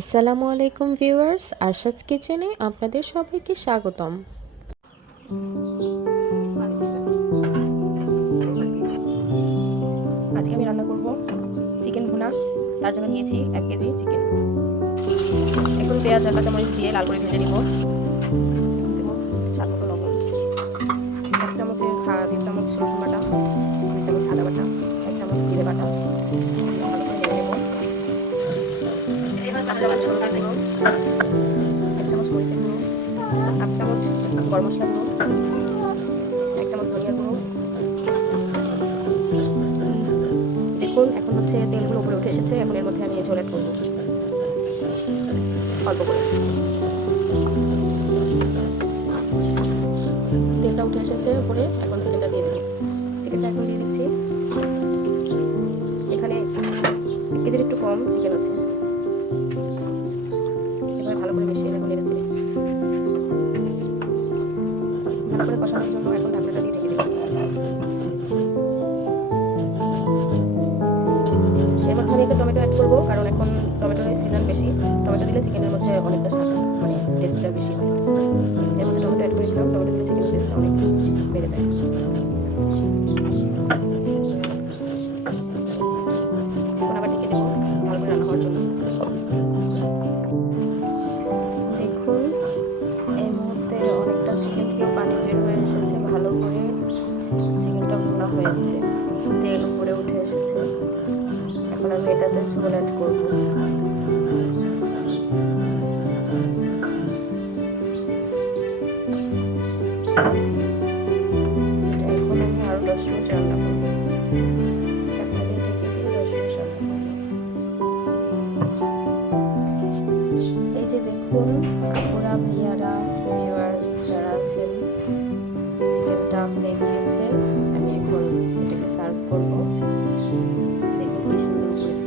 আসসালামু আলাইকুম ভিউয়ার্স, আরশাদস কিচেনে আপনাদের সবাইকে স্বাগতম। আজকে আমি রান্না করব চিকেন ভুনা। তার জন্য নিয়েছি 1 কেজি চিকেন। এখন পেঁয়াজ আর কাঁচামরিচ দিয়ে লাল করে ভেজে নিব। দেব স্বাদ মতো লবণ, 1 চামচের 2 চামচ রসুন বাটা, 2 চামচ আদা বাটা, 1 চামচ জিরে বাটা, ভালো করে নেড়ে নেব। 1 চামচ হলুদের গুঁড়ো, 1 চামচ মরিচের গুঁড়ো, 1 চামচ গরম মশলার গুঁড়ো, 1 চামচ ধনিয়ার গুঁড়ো। দেখুন এখন তেলগুলো উপরে উঠে এসেছে। এখন এর মধ্যে আমি ঝোল অ্যাড করব অল্প করে। তেলটা উঠে এসেছে উপরে, এখন চিকেনটা দিয়ে দেবো। চিকেনটা এখন দিয়ে দিচ্ছি। এখানে 1 কেজির একটু কম চিকেন আছে। এবার ভালো করে মিশিয়ে নেবো, নেড়ে চেড়ে ভালো করে কষানোর জন্য এখন ঢাকনাটা দিয়ে ঢেকে দেবো। এর মধ্যে আমি একটা টমেটো অ্যাড করবো, কারণ এখন টমেটোর সিজন বেশি। টমেটো দিলে চিকেনের মধ্যে অনেকটা স্বাদ, টেস্টটা বেশি হয়। এর মধ্যে টমেটো অ্যাড করে দিলাম। টমেটো দিলে চিকেনের টেস্টটা অনেক বেড়ে যায়। এখন আবার ঢেকে দেবো ভালো করে রান্না হওয়ার জন্য। দেখুন এই মুহূর্তে অনেকটা চিকেন থেকে পানি বের হয়ে এসেছে। ভালো করে চিকেনটা ভুনা হয়েছে, তেল উপরে উঠে এসেছে। এখন আমি এটাতে ঝোল অ্যাড করবো। এটা এখন আমি আরো 10 মিনিট রান্না করবো। ঢাকনা দিয়ে ঢেকে দিয়ে 10 মিনিট রান্না করবো। এই যে দেখুন আপুরা, ভাইয়ারা, ভিউয়ার্স যারা আছেন, চিকেনটা হয়ে গিয়েছে। আমি এখন এটাকে সার্ভ করবো। দেখুন কি সুন্দর করে